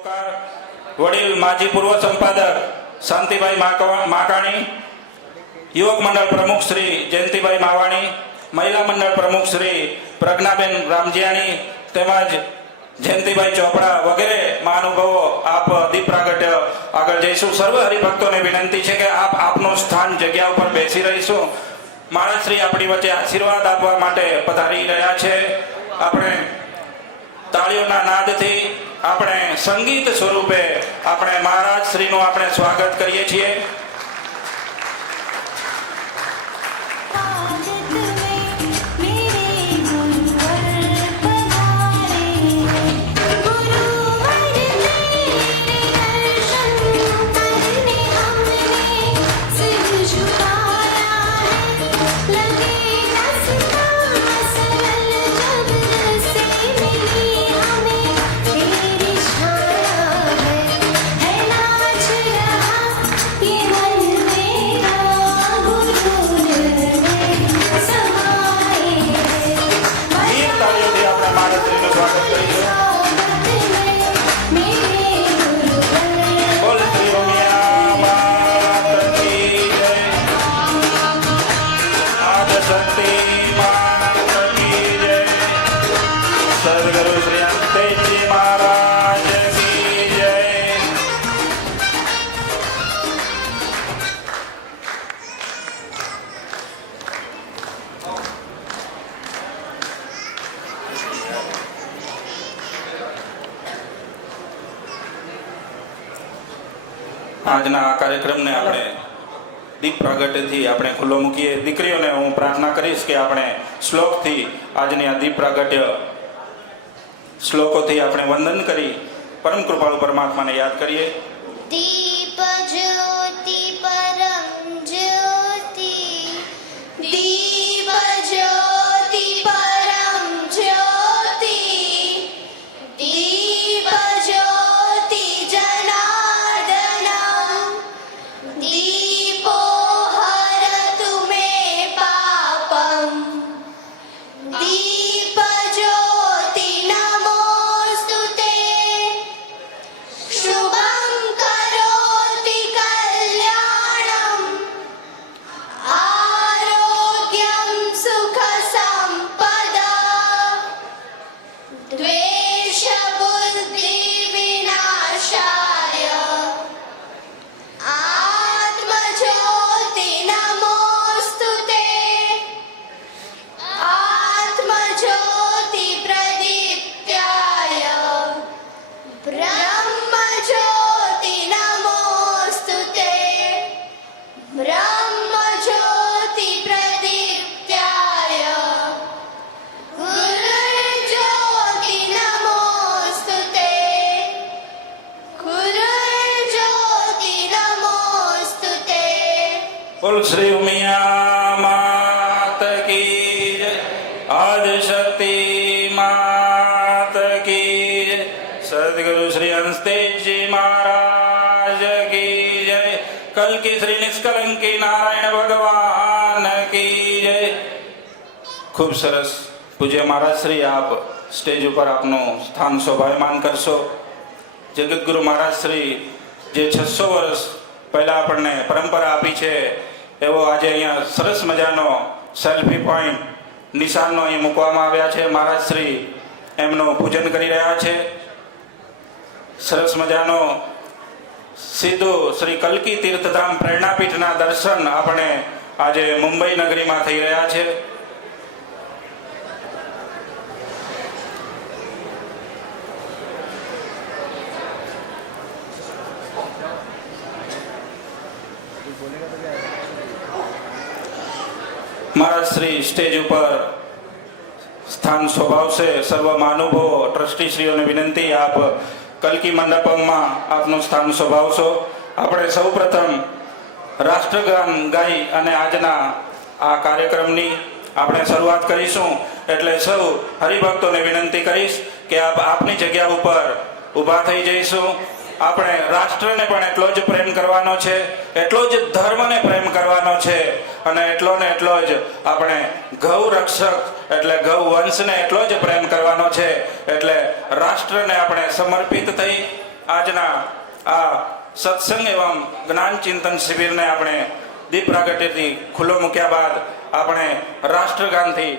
સરોકાર વડીલ માજી પૂર્વ સંપાદક શાંતિભાઈ માકાણી, યુવક મંડળ પ્રમુખ શ્રી જયંતિભાઈ માવાણી, મહિલા મંડળ પ્રમુખ શ્રી પ્રજ્ઞાબેન રામજીયાણી તેમજ જયંતિભાઈ ચોપડા વગેરે મહાનુભાવો આપ દીપ પ્રાગટ્ય આગળ જઈશું. સર્વ હરિભક્તોને વિનંતી છે કે આપ આપનું સ્થાન જગ્યા ઉપર બેસી રહીશું. મહારાજ શ્રી આપણી વચ્ચે આશીર્વાદ આપવા માટે પધારી રહ્યા છે. આપણે તાળીઓના નાદથી આપણે સંગીત સ્વરૂપે આપણે મહારાજ શ્રીનું આપણે સ્વાગત કરીએ છીએ. આજના આ કાર્યક્રમને આપણે દીપ પ્રાગટ્યથી આપણે ખુલ્લો મૂકીએ. દીકરીઓને હું પ્રાર્થના કરીશ કે આપણે શ્લોકથી આજની આ દીપ પ્રાગટ્ય શ્લોકોથી આપણે વંદન કરી પરમ કૃપાળુ પરમાત્માને યાદ કરીએ. દીપ જ્યોતિ પરમ જ્યોતિ, દીપ જ્યોતિ પરમ જ્યોતિ, દીપ જ્યોતિ જનાર્દનમ, દીપો હરતુ મે પાપમ, દીપ જ્યોતિ નમોસ્તુતે, શુભં કરોતિ કલ્યાણમ, આરોગ્યમ સુખ સંપદા, દ્વેષ બુદ્ધિ વિનાશાય, આત્મજ્યોતિ નમોસ્તુતે, આત્મજ્યોતિ પ્રદીપ્યાય, બ્રહ્મજ્યોતિ નમોસ્તુતે, બ્રહ્મજ્યોતિ પ્રદીપ્યાય, ગુરુર્જ્યોતિ નમોસ્તુતે, ગુરુર્જ્યોતિ નમોસ્તુતે. બોલ શ્રી ઉમિયા માત કી જય, આદિશક્તિ માત કી જય, સદગુરુ શ્રી હંસતેજજી મહારાજ કી જય, કલ્કી શ્રી નિષ્કલંકી નારાયણ ભગવાન કી જય. ખૂબ સરસ. પૂજ્ય મહારાજ શ્રી આપ સ્ટેજ ઉપર આપનું સ્થાન શોભાયમાન કરશો. જગતગુરુ મહારાજ શ્રી જે 600 વર્ષ પહેલા આપણને પરંપરા આપી છે એવો આજે અહીંયા સરસ મજાનો સેલ્ફી પોઈન્ટ નિશાનનો અહીં મૂકવામાં આવ્યા છે. મહારાજ શ્રી એમનું પૂજન કરી રહ્યા છે. સરસ મજાનો સીધું શ્રી કલ્કી તીર્થધામ પ્રેરણાપીઠના દર્શન આપણે આજે મુંબઈ નગરીમાં થઈ રહ્યા છે. મહારાજ શ્રી સ્ટેજ ઉપર સ્થાન શોભાવશે. સર્વ મહાનુભાવો ટ્રસ્ટીશ્રીઓને વિનંતી આપ કલ્કી મંડપમમાં આપનું સ્થાન શોભાવશો. આપણે સૌપ્રથમ રાષ્ટ્રગાન ગાઈ અને આજના આ કાર્યક્રમની આપણે શરૂઆત કરીશું. એટલે સૌ હરિભક્તોને વિનંતી કરીશ કે આપ આપની જગ્યા ઉપર ઊભા થઈ જઈશું. આપણે રાષ્ટ્રને પણ એટલો જ પ્રેમ કરવાનો છે, એટલો જ ધર્મને પ્રેમ કરવાનો છે અને એટલો ને એટલો જ આપણે ગૌ રક્ષક એટલે ગૌ વંશને એટલો જ પ્રેમ કરવાનો છે. એટલે રાષ્ટ્રને આપણે સમર્પિત થઈ આજના આ સત્સંગ એવં જ્ઞાન ચિંતન શિબિરને આપણે દીપ પ્રાગટ્યથી ખુલ્લો મૂક્યા બાદ આપણે રાષ્ટ્રગાનથી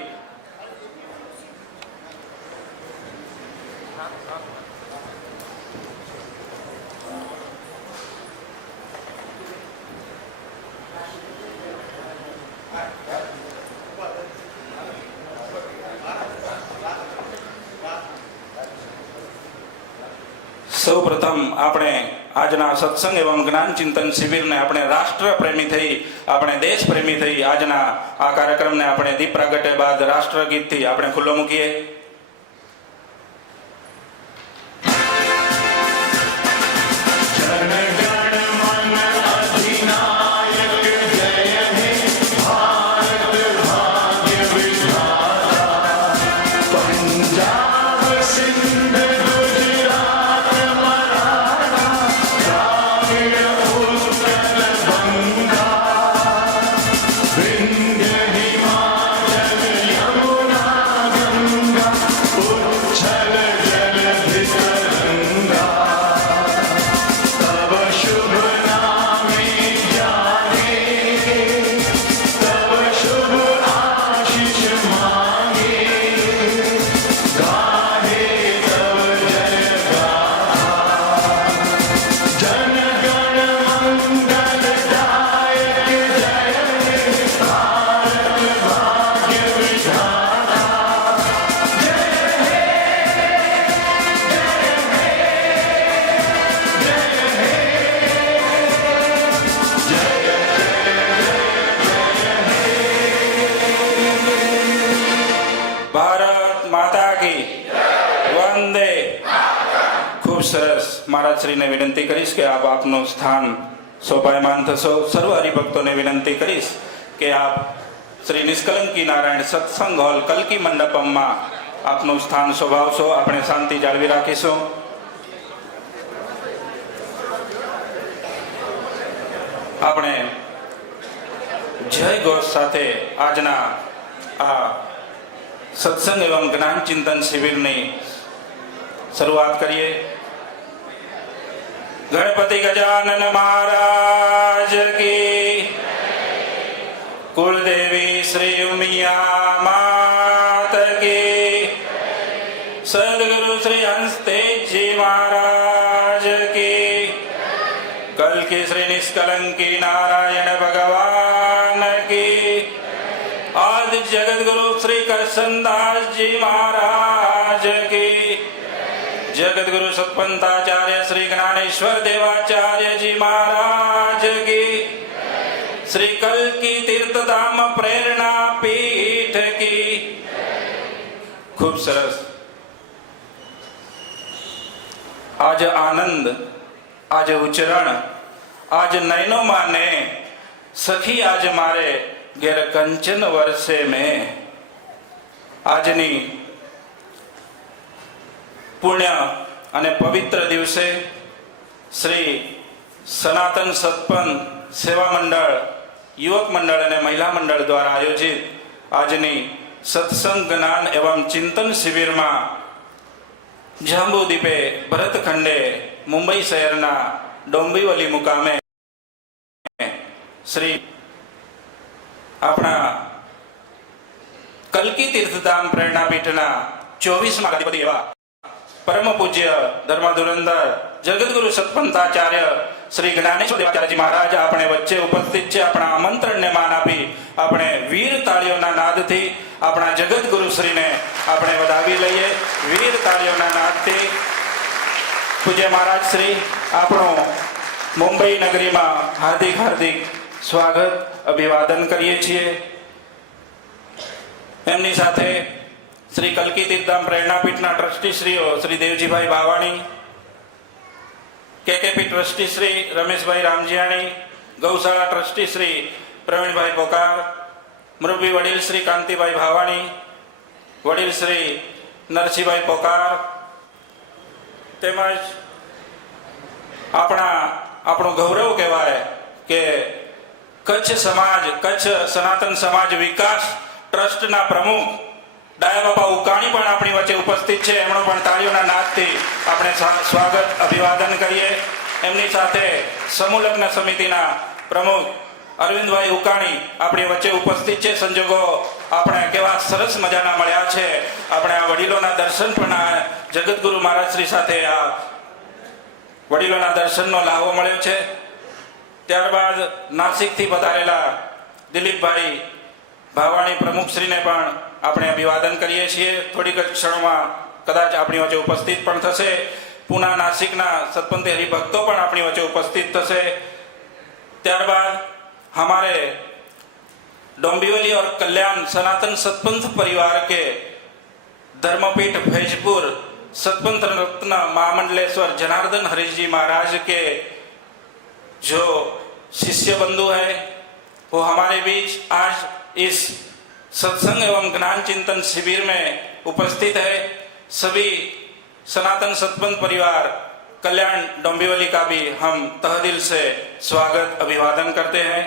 સૌ પ્રથમ આપણે આજના સત્સંગ એવં જ્ઞાન ચિંતન શિબિરને આપણે રાષ્ટ્ર પ્રેમી થઈ આપણે દેશ પ્રેમી થઈ આજના આ કાર્યક્રમને આપણે દીપ પ્રાગટ્ય બાદ રાષ્ટ્રગીતથી આપણે ખુલ્લો મૂકીએ. સરસ. મહારાજશ્રીને વિનંતી કરીશ કે આપ આપનું સ્થાન શોભાયમાન થશો. સર્વ હરિભક્તોને વિનંતી કરીશ કે આપ શ્રી નિષ્કલંકી નારાયણ સત્સંગ હોલ કલકી મંડપમમાં આપનું સ્થાન શોભાવશો. આપણે શાંતિ જાળવી રાખીશું. આપણે જય ઘોષ સાથે આજના આ સત્સંગ એવં જ્ઞાન ચિંતન શિબિરની શરૂઆત કરીએ. ગણપતિ ગજાનન મહારાજ કી, કુળદેવી શ્રી ઉમિયા માત કી, સદગુરુ શ્રી હંસતેજી મહારાજ કી, કલકી શ્રી નિષ્કલંકી નારાયણ ભગવાન કી, આદિ જગદગુરુ શ્રી કરસનદાસજી મહારાજ કી, जगतगुरु सतपंथाचार्य श्री ज्ञानेश्वर देवाचार्य जी महाराज की, श्री कल्की तीर्थधाम प्रेरणा पीठ की. खूब सरस. आज आनंद, आज उच्चरण, आज नैनो माने सखी आज मारे घेर कंचन वर्षे में. આજની પુણ્ય અને પવિત્ર દિવસે શ્રી સનાતન સત્પંથ સેવા મંડળ, યુવક મંડળ અને મહિલા મંડળ દ્વારા આયોજિત આજની સત્સંગ જ્ઞાન એવં ચિંતન શિબિરમાં જંબુદ્વીપે ભરતખંડે મુંબઈ શહેરના ડોંબીવલી મુકામે શ્રી આપણા કલ્કી તીર્થધામ પ્રેરણાપીઠના 24મા અધિપતિ એવા પરમ પૂજ્ય ધર્મધુરંધર જગદગુરુ સતપંથાચાર્ય શ્રી જ્ઞાનેશ્વર દેવાચાર્યજી મહારાજ આપણે વચ્ચે ઉપસ્થિત છે. આપણા આમંત્રણને માન આપી આપણે વીર તાળીઓના નાદથી આપણા જગદગુરુ શ્રીને આપણે વધાવી લઈએ. વીર તાળીઓના નાદથી પૂજ્ય મહારાજ શ્રી આપણું મુંબઈ નગરીમાં હાર્દિક હાર્દિક સ્વાગત અભિવાદન કરીએ છીએ. એમની સાથે શ્રી કલ્કી તીર્થધામ પ્રેરણાપીઠના ટ્રસ્ટી શ્રીઓ શ્રી દેવજીભાઈ બાવાણી, કેકેપી ટ્રસ્ટી શ્રી રમેશભાઈ રામજીયાણી, ગૌશાળા ટ્રસ્ટી શ્રી પ્રવીણભાઈ પોકાર, મુરબ્બી વડીલ શ્રી કાંતિભાઈ ભાવાણી, વડીલ શ્રી નરસિંહભાઈ પોકાર, તેમજ આપણું ગૌરવ કહેવાય કે કચ્છ સનાતન સમાજ વિકાસ ટ્રસ્ટના પ્રમુખ ડાયા બાપા ઉકાણી પણ આપણી વચ્ચે ઉપસ્થિત છે. એમનો પણ તાળીઓના નાદથી આપણે સ્વાગત અભિવાદન કરીએ. એમની સાથે સમૂહ લગ્ન સમિતિના પ્રમુખ અરવિંદભાઈ ઉકાણી આપણી વચ્ચે ઉપસ્થિત છે. સંજોગો આપણે કેવા સરસ મજાના મળ્યા છે. આપણે આ વડીલોના દર્શન પણ આ જગતગુરુ મહારાજ શ્રી સાથે આ વડીલોના દર્શનનો લાહવો મળ્યો છે. ત્યારબાદ નાસિકથી પધારેલા દિલીપભાઈ ભાવાણી પ્રમુખશ્રીને પણ આપણે અભિવાદન કરીએ છીએ. થોડીક જ ક્ષણોમાં કદાચ આપણી વચ્ચે ઉપસ્થિત પણ થશે. પૂના નાસિકના सतपंथी हरिभक्तों પણ આપણી વચ્ચે ઉપસ્થિત થશે. ત્યારબાદ हमारे डोंबिवली और कल्याण सनातन सतपंथ परिवार के धर्मपीठ फैजपुर सतपंथ रत्न महामंडलेश्वर जनार्दन हरीश जी महाराज के जो शिष्य बंधु है वो हमारे बीच आज इस सत्संग एवं ज्ञान चिंतन शिविर में उपस्थित है. सभी सनातन सतपंथ परिवार कल्याण डोंबिवली का भी हम तहदिल से स्वागत अभिवादन करते हैं.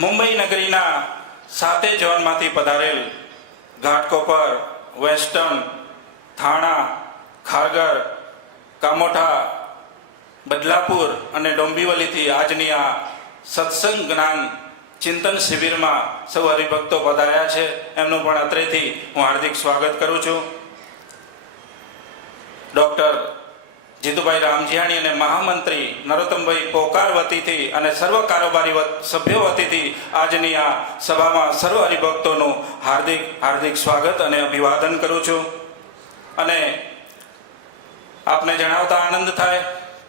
मुंबई नगरीना साते झोनमांथी पधारेल घाटकोपर, वेस्टर्न, थाणा, खारगर, कामोठा, बदलापुर અને ડોંબિવલીથી આજની આ સત્સંગ જ્ઞાન ચિંતન શિબિરમાં સૌ હરિભક્તો પધાર્યા છે. એમનું પણ અત્રેથી હું હાર્દિક સ્વાગત કરું છું. ડોક્ટર જીતુભાઈ રામજીયાણી અને મહામંત્રી નરોત્તમભાઈ પોકાર વતીથી અને સર્વ કારોબારી સભ્યો વતીથી આજની આ સભામાં સર્વ હરિભક્તોનું હાર્દિક હાર્દિક સ્વાગત અને અભિવાદન કરું છું. અને આપને જણાવતા આનંદ થાય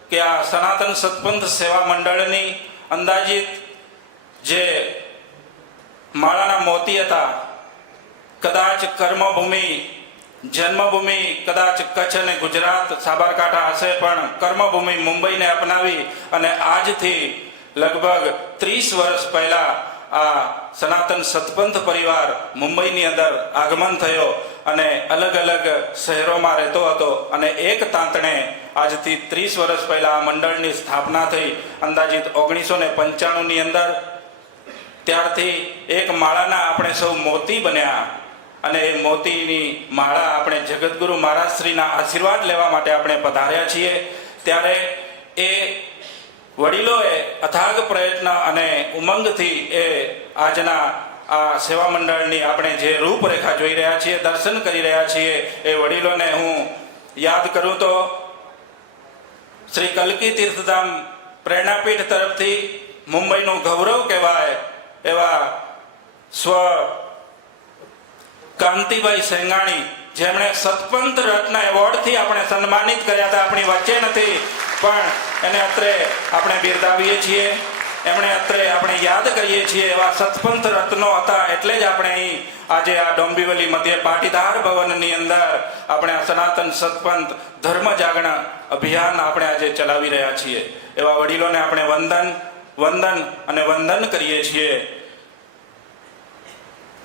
કે આ સનાતન સતપંથ સેવા મંડળની અંદાજિત જે માળાના મોતી હતા, કદાચ કર્મભૂમિ જન્મભૂમિ કદાચ કચ્છ અને ગુજરાત સાબરકાંઠા હશે, પણ કર્મભૂમિ મુંબઈને અપનાવી અને આજથી લગભગ 30 વર્ષ પહેલા આ સનાતન સતપંથ પરિવાર મુંબઈની અંદર આગમન થયો અને અલગ અલગ શહેરોમાં રહેતો હતો. અને એક તાંતણે આજથી 30 વર્ષ પહેલા આ મંડળની સ્થાપના થઈ અંદાજિત 1995ની અંદર. ત્યારથી એક માળાના આપણે સૌ મોતી બન્યા અને એ મોતીની માળા આપણે જગતગુરુ મહારાજ શ્રીના આશીર્વાદ લેવા માટે આપણે પધાર્યા છીએ. ત્યારે એ વડીલોએ અથાગ પ્રયત્ન અને ઉમંગથી એ આજના આ સેવા મંડળની આપણે જે રૂપરેખા જોઈ રહ્યા છીએ, દર્શન કરી રહ્યા છીએ, એ વડીલોને હું યાદ કરું તો શ્રી કલ્કી તીર્થધામ પ્રેરણાપીઠ તરફથી મુંબઈનું ગૌરવ કહેવાય એવા સ્વ કાંતિભાઈ સેંગાણી, જેમણે સતપંથ રત્ન એવોર્ડથી આપણે સન્માનિત કર્યા હતા. આપણી વચ્ચે નથી પણ એને અત્રે આપણે બિરદાવીએ છીએ, એમણે અત્રે આપણે યાદ કરીએ છીએ. એવા સતપંથ રત્નો હતા એટલે જ આપણે અહીં આજે આ ડોંબિવલી મધ્ય પાટીદાર ભવનની અંદર આપણે આ સનાતન સતપંથ ધર્મ જાગરણ અભિયાન આપણે આજે ચલાવી રહ્યા છીએ. એવા વડીલોને આપણે વંદન કરીએ છીએ.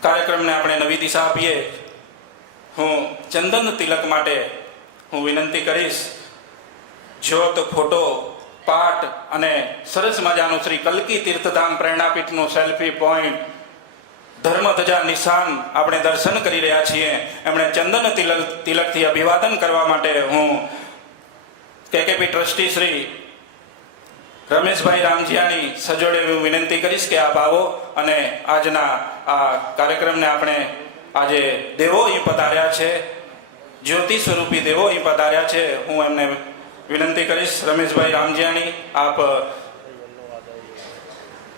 કાર્યક્રમને આપણે નવી દિશા આપીએ. હું ચંદન તિલક માટે હું વિનંતી કરીશ. જ્યોત, ફોટો, પાઠ અને સરસ મજાનું શ્રી કલ્કી તીર્થધામ પ્રેરણાપીઠનું સેલ્ફી પોઈન્ટ, ધર્મધજા નિશાન આપણે દર્શન કરી રહ્યા છીએ. એમણે ચંદન તિલકથી અભિવાદન કરવા માટે હું કેકેપી ટ્રસ્ટી શ્રી રમેશભાઈ રામજીયાણી સજોડે હું વિનંતી કરીશ કે આપ આવો અને આજના આ કાર્યક્રમને આપણે આજે દેવો અહીં પધાર્યા છે, જ્યોતિ સ્વરૂપી દેવો અહીં પધાર્યા છે. હું એમને વિનંતી કરીશ, રમેશભાઈ રામજીયાણી, આપ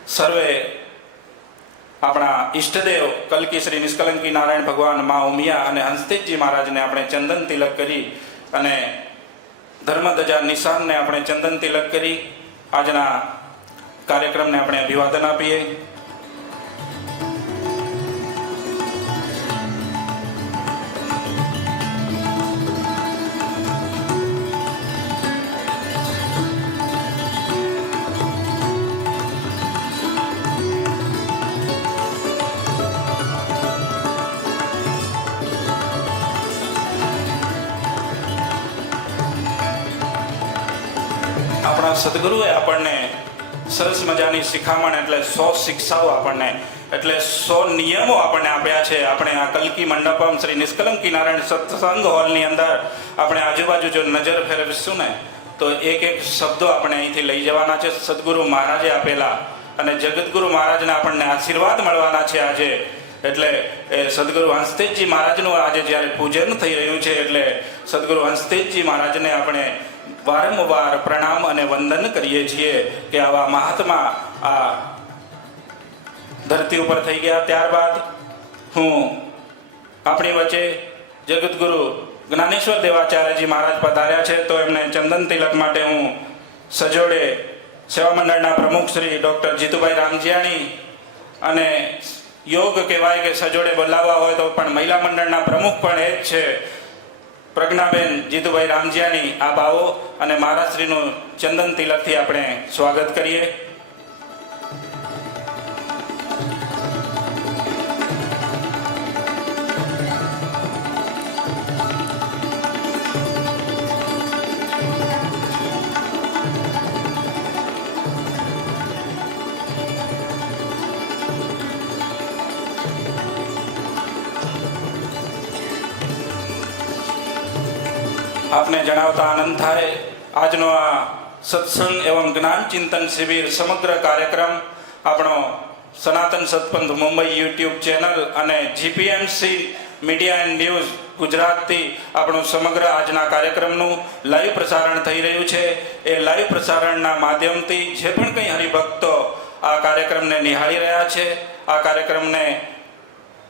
સર્વે આપણા ઈષ્ટદેવ કલ્કી શ્રી નિષ્કલંકી નારાયણ ભગવાન, મા ઉમિયા અને હંસતેજજી મહારાજને આપણે ચંદન તિલક કરી અને ધર્મધજા નિશાનને આપણે ચંદન તિલક કરી આજના કાર્યક્રમને આપણે અભિવાદન આપીએ. આપણા સદગુરુએ આપણને સરસ મજાની શિખામણ એટલે 100 શિક્ષાઓ આપણને એટલે 100 નિયમો આપણને આપ્યા છે. આપણે આ કલ્કી મંડપમ શ્રી નિષ્કલંકી નારાયણ સત્સંગ હોલની અંદર આપણે આજુબાજુ જો નજર ફેરવીશું ને તો એક એક શબ્દો આપણે અહીંથી લઈ જવાના છે. સદગુરુ મહારાજે આપેલા અને જગતગુરુ મહારાજના આપણને આશીર્વાદ મળવાના છે આજે. એટલે એ સદગુરુ હંસતેજજી મહારાજનું આજે જ્યારે પૂજન થઈ રહ્યું છે એટલે સદગુરુ હંસતેજજી મહારાજને આપણે વારંવાર પ્રણામ અને વંદન કરીએ છીએ કે આવા મહાત્મા આ ધરતી ઉપર થઈ ગયા. ત્યારબાદ હું આપણી વચ્ચે જગતગુરુ જ્ઞાનેશ્વર દેવાચાર્યજી મહારાજ પધાર્યા છે તો એમને ચંદન તિલક માટે હું સજોડે સેવા મંડળના પ્રમુખ શ્રી ડૉક્ટર જીતુભાઈ રામજીયાણી અને યોગ કહેવાય કે સજોડે બોલાવવા હોય તો પણ મહિલા મંડળના પ્રમુખ પણ એ જ છે પ્રજ્ઞાબેન જીતુભાઈ રામજીયાણી. આપ આવો અને મહારાજશ્રીનું ચંદન તિલકથી આપણે સ્વાગત કરીએ. આપને જણાવતા આનંદ થાય આજનો આ સત્સંગ એવં જ્ઞાન ચિંતન શિબિર સમગ્ર કાર્યક્રમ આપણો સનાતન સત્પંથ મુંબઈ યુટ્યુબ ચેનલ અને જીપીએમસી મીડિયા એન્ડ ન્યૂઝ ગુજરાતથી આપણું સમગ્ર આજના કાર્યક્રમનું લાઈવ પ્રસારણ થઈ રહ્યું છે. એ લાઈવ પ્રસારણના માધ્યમથી જે પણ કંઈ હરિભક્તો આ કાર્યક્રમને નિહાળી રહ્યા છે આ કાર્યક્રમને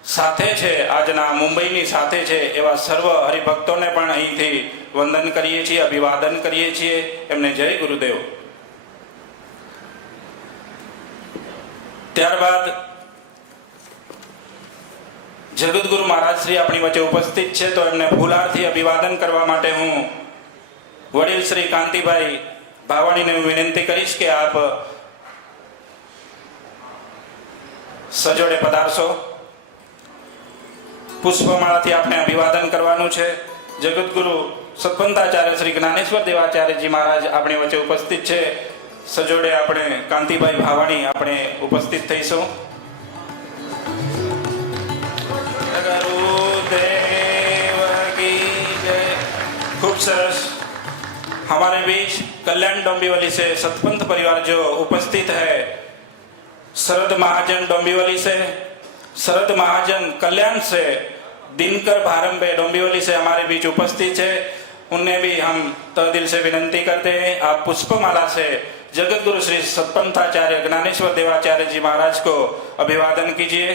સાથે છે આજના મુંબઈની સાથે છે એવા સર્વ હરિભક્તોને પણ અહીંથી વંદન કરીએ છીએ, અભિવાદન કરીએ છીએ. એમને જય ગુરુદેવ. ત્યારબાદ જગતગુરુ મહારાજ શ્રી આપણી વચ્ચે ઉપસ્થિત છે તો એમને ફૂલહારથી અભિવાદન કરવા માટે હું વડીલ શ્રી કાંતિભાઈ ભાવાણીને હું વિનંતી કરીશ કે આપ સજોડે પધારશો. પુષ્પમાળાથી આપણે અભિવાદન કરવાનું છે. જગતગુરુ સત્પંથાચાર્ય શ્રી જ્ઞાનેશ્વર દેવાચાર્યજી મહારાજ આપણી વચ્ચે ઉપસ્થિત છે. સજોડે આપણે કાંતિભાઈ ભાવાણી આપણે ઉપસ્થિત થઈશું. खूब सरस. हमारे बीच कल्याण डोंबिवली से सतपंथ परिवार जो उपस्थित है, शरद महाजन डोंबिवली से, शरद महाजन कल्याण से, दिनकर भारंबे डोंबिवली से हमारे बीच उपस्थित है. उन्हें भी हम तहदिल से विनंती करते हैं आप पुष्पमाला से जगत गुरु श्री सतपंथाचार्य ज्ञानेश्वर देवाचार्य जी महाराज को अभिवादन कीजिए.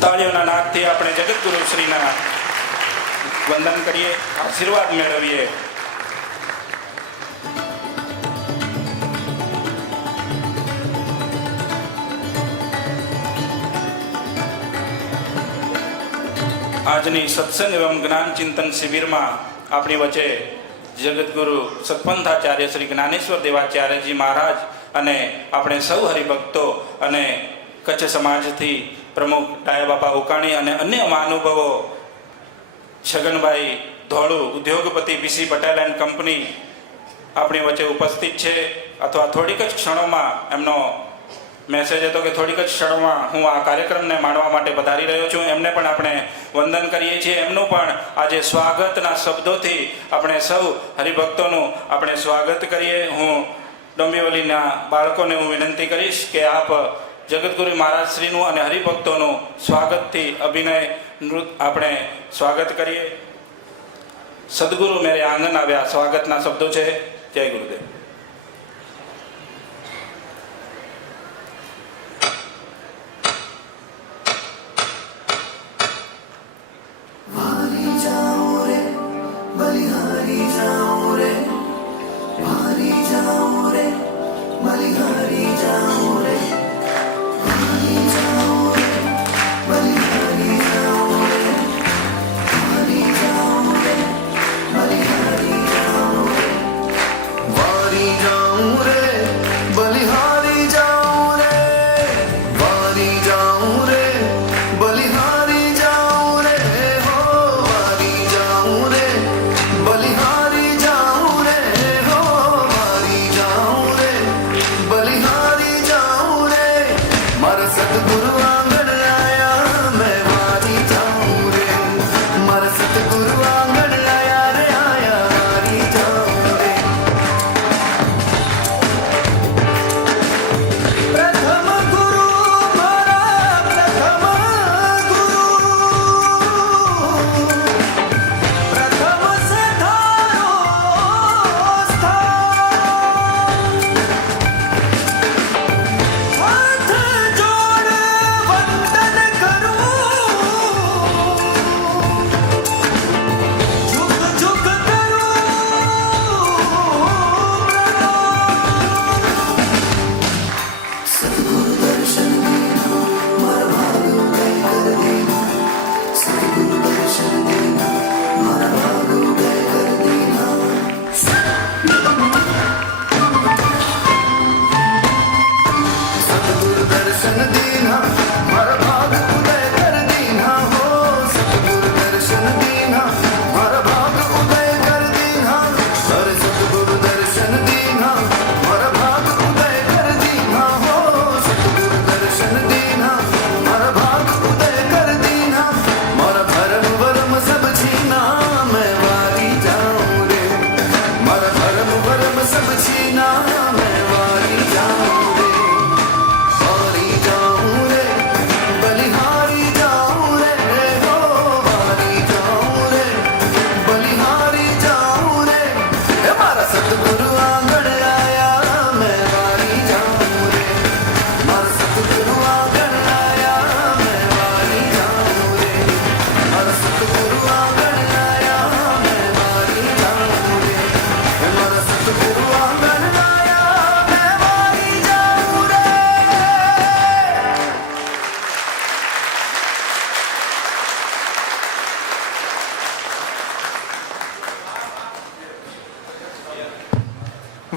તાળીઓના નાદથી આપણે જગતગુરુ શ્રીના વંદન કરીએ, આશીર્વાદ મેળવીએ. આજની સત્સંગ એવં જ્ઞાન ચિંતન શિબિરમાં આપણી વચ્ચે જગતગુરુ સતપંથાચાર્ય શ્રી જ્ઞાનેશ્વર દેવાચાર્યજી મહારાજ અને આપણે સૌ હરિભક્તો અને કચ્છ સમાજથી પ્રમુખ ડાયા બાપા ઉકાણી અને અન્ય મહાનુભાવો છગનભાઈ ધોળુ ઉદ્યોગપતિ પીસી પટેલ એન્ડ કંપની આપણી વચ્ચે ઉપસ્થિત છે. અથવા થોડીક જ ક્ષણોમાં એમનો મેસેજ હતો કે થોડીક જ ક્ષણોમાં હું આ કાર્યક્રમને માણવા માટે પધારી રહ્યો છું. એમને પણ આપણે વંદન કરીએ છીએ. એમનું પણ આજે સ્વાગતના શબ્દોથી આપણે સૌ હરિભક્તોનું આપણે સ્વાગત કરીએ. હું ડોંબિવલીના બાળકોને હું વિનંતી કરીશ કે આપ જગતગુરુ મહારાજ શ્રીનું અને હરિભક્તોનું સ્વાગતથી અભિનય આપણે સ્વાગત કરીએ. સદગુરુ મેરે આંગન આવ્યા સ્વાગતના શબ્દો છે. જય ગુરુદેવ.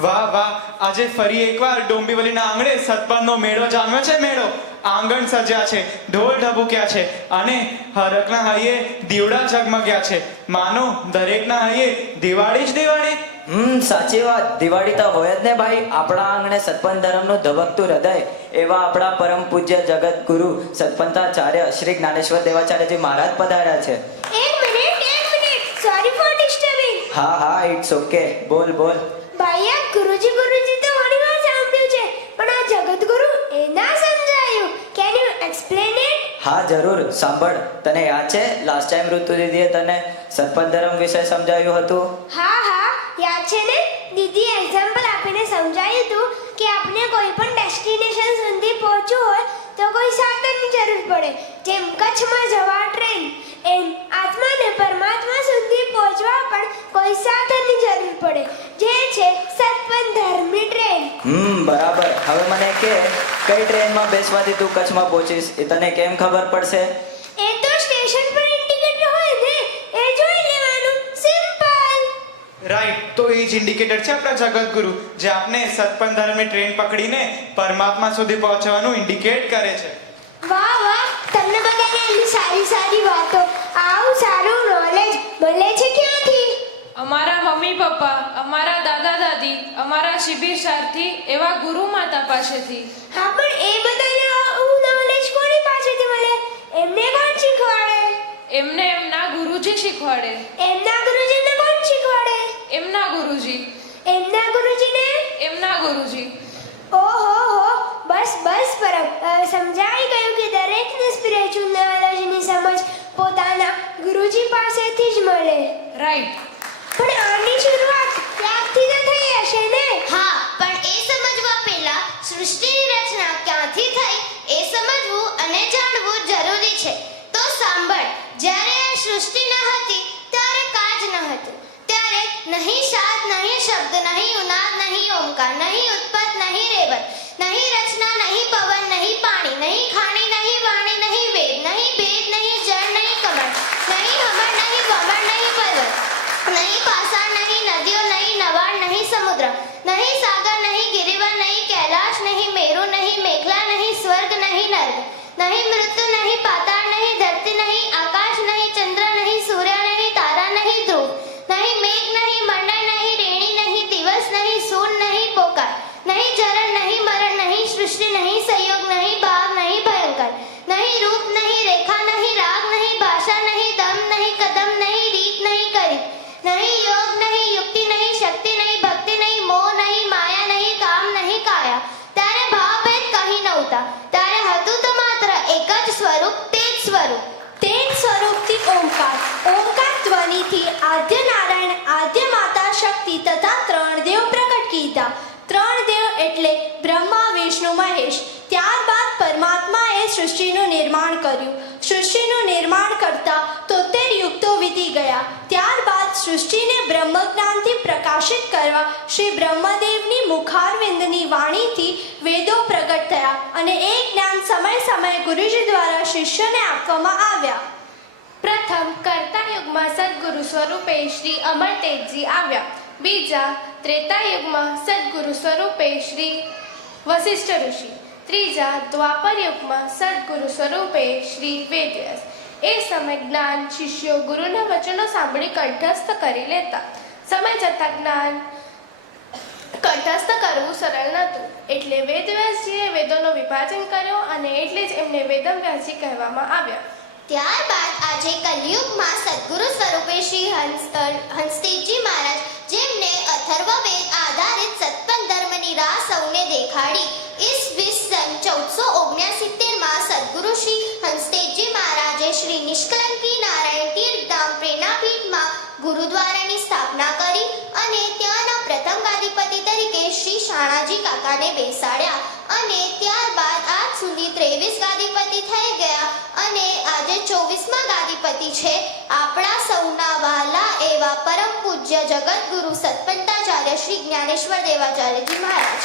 વાહ વાહ, આજે ફરી એકવાર ડોંબિવલીના આંગણે સતપંથનો મેળો જામ્યો છે. મેળો આંગણ સજ્યા છે, ઢોલ ઢબુક્યા છે અને હરકના હૈયે દીવડા ઝગમગ્યા છે. માનો દરેકના હૈયે દિવાળી જ દિવાળી. સાચી વાત. દિવાળી તો હોય જ ને ભાઈ. આપણા આંગણે સતપંથ ધર્મનું ધબકતું હૃદય એવા આપણા પરમ પૂજ્ય જગત ગુરુ સતપંથાચાર્ય શ્રી જ્ઞાનેશ્વર દેવાચાર્યજી મહારાજ પધાર્યા છે. એક મિનિટ સોરી ફોર ડિસ્ટર્બિંગ. હા, ઇટ્સ ઓકે. બોલ. ભાઈ આ ગુરુજી તો ઘણી વાર સાંભળ્યું છે, પણ આ જગતગુરુ એ ના સમજાયું. Can you explain it? હા જરૂર. સાંભળ, તને યાદ છે લાસ્ટ ટાઈમ ઋતુ દીદીએ તને સતપંથ ધર્મ વિશે સમજાવ્યું હતું? હા યાદ છે ને. દીદી એક્ઝામ્પલ આપીને સમજાયું હતું કે આપણે કોઈ પણ ડેસ્ટિનેશન સુધી પહોંચવું હોય તો કોઈ સાધનની જરૂર પડે. જેમ કચ્છમાં જવા ટ્રેન, એમ આત્મા ને પરમાત્મા સુધી પહોંચવા પણ કોઈ સાધનની જરૂર પડે, જે છે સતપંથ ધર્મની ટ્રેન. બરાબર. હવે મને કે કઈ ટ્રેનમાં બેસવાથી તું કચ્છમાં પહોંચીશ એ તને કેમ ખબર પડશે? એ તો સ્ટેશન પર ઇન્ડિકેટર હોય ને, એ જોઈ લેવાનું. સિમ્પલ. રાઈટ, તો એ જ ઇન્ડિકેટર છે આપણા જગતગુરુ, જે આપને સતપંથ ધર્મની ટ્રેન પકડીને પરમાત્મા સુધી પહોંચવાનું ઇન્ડિકેટ કરે છે. વાહ, તમને બધાને આટલી સારી વાતો, આવું સારું નોલેજ મળે છે ક્યાંથી? અમારા મમ્મી પપ્પા, અમારા દાદા દાદી, અમારા શિબિર સારથી, એવા ગુરુ માતા પાસેથી. હા, પણ એ બધાને આવું નોલેજ કોની પાસેથી મળે? એમને કોણ શીખવાડે? એમને એમના ગુરુજી શીખવાડે. એમના ગુરુજીને કોણ શીખવાડે? એમના ગુરુજી. એમના ગુરુજીને? એમના ગુરુજી. ઓહો, બસ પરમ સમજાઈ ગયું કે દરેકને સ્પિરિચ્યુઅલ નોલેજની સમજ પોતાના ગુરુજી પાસેથી જ મળે. રાઈટ. પણ આની શરૂઆત ત્યાંથી તો થઈ હશે ને? હા, પણ એ સમજવા પહેલા સૃષ્ટિની રચના ક્યાંથી થઈ એ સમજવું અને જાણવું જરૂરી છે. તો સાંભળ, જ્યારે આ સૃષ્ટિ ન હતી ત્યારે કાજ ન હતું. ત્યારે નહીં શાદ, નહીં શબ્દ, નહીં ઉનાદ, નહીં ઓમકાર, નહીં ઉત્પત્ત, નહીં રેવત, નહીં રચના, નહીં પવન, નહીં પાણી, નહીં ખાણી, નહીં વાણી, નહીં વેદ, નહીં ભેદ, નહીં જળ, નહીં કમળ, નહીં હમણ, નહીં વમણ, નહીં પર્વત, નહીં પાષાણ, નહીં નદીઓ, નહીં નવાડ, નહીં સમુદ્ર, નહીં સાગર, નહીં ગિરિવર, નહીં કૈલાશ, નહીં મેરુ, નહીં મેઘલા, નહીં સ્વર્ગ, નહીં નર્ક, નહીં મૃત્યુ, નહીં પાતાળ, નહીં ધરતી, નહીં આકાશ, નહીં ચંદ્ર, નહીં સૂર્ય, નહીં તારા, નહીં ધ્રુવ, નહીં મેઘ, નહીં મંડળ, નહીં રેણી, નહીં દિવસ, નહીં સૂર, નહીં પોકાર, નહીં જરણ, નહીં મરણ, નહીં સૃષ્ટિ, નહીં સંયોગ, નહીં ભાગ, નહીં ભયંકર, નહીં રૂપ, નહીં રેખા, નહીં રાગ, નહીં ભાષા, નહીં દમ, નહીં કદમ, નહીં રીત, નહીં કરી, નહીં યોગ, નહીં યુક્તિ, નહીં શક્તિ, નહીં ભક્તિ, નહીં મોહ, નહીં માયા, નહીં કામ, નહીં કાયા. ત્યારે ભાવભેદ કહી નહોતા. ત્યારે હતું તો માત્ર એક જ સ્વરૂપ, તે જ સ્વરૂપ. તે જ સ્વરૂપથી ઓમકાર ધ્વનિથી આદ્ય નારાયણ, આદ્ય માતા શક્તિ તથા ત્રણ દેવ પ્રગટ કીધા. ત્રણ દેવ એટલે બ્રહ્મા, વિષ્ણુ, મહેશ. ત્યારબાદ પરમાત્માએ સૃષ્ટિનું નિર્માણ કર્યું. સૃષ્ટિનું નિર્માણ કરતા 73 યુગો વીતી ગયા. ત્યારબાદ સૃષ્ટિને બ્રહ્મજ્ઞાનથી પ્રકાશિત કરવા શ્રી બ્રહ્મદેવની મુખારવિંદની વાણીથી વેદો પ્રગટ થયા અને એ જ્ઞાન સમયે ગુરુજી દ્વારા શિષ્યોને આપવામાં આવ્યા. પ્રથમ કર્તા યુગમાં સદગુરુ સ્વરૂપે શ્રી અમરતેજજી આવ્યા. બીજા ત્રેતા યુગમાં સદગુરુ સ્વરૂપે શ્રી વશિષ્ઠ ઋષિ. ત્રીજા દ્વાપર યુગમાં સદગુરુ સ્વરૂપે શ્રી વેદવ્યાસ. એ સમય જ્ઞાન શિષ્યો ગુરુના વચનો સાંભળી કંઠસ્થ કરી લેતા. સમય જતાં જ્ઞાન કંઠસ્થ કરવું સરળ નહોતું, એટલે વેદવ્યાસજીએ વેદોનો વિભાજન કર્યો અને એટલે જ એમને વેદવ્યાસજી કહેવામાં આવ્યા. ત્યારબાદ આજે કલયુગમાં સદગુરુ સ્વરૂપે શ્રી હંસદેવજી મહારાજ, જેમને અથર્વવેદ આધારિત સતપંથ ધર્મની રાહ સૌને દેખાડી. ઈસવીસન 1469માં સદગુરુ શ્રી હંસદેવજી મહારાજે શ્રી નિષ્કલંકી નારાયણ તીર્થધામ પ્રેરણાપીઠમાં ગુરુદ્વારાની સ્થાપના કરી અને ત્યાંના પ્રથમ ગાદીપતિ તરીકે શ્રી શાણાજી કાકાને બેસાડ્યા અને ત્યારબાદ આજ સુધી 23 ગાદીપતિ થઈ ગયા અને આજે 24મા ગાદીપતિ છે આપણા સૌના વહાલા એવા પરમ પૂજ્ય જગતગુરુ સતપંથાચાર્ય શ્રી જ્ઞાનેશ્વર દેવાચાર્યજી મહારાજ.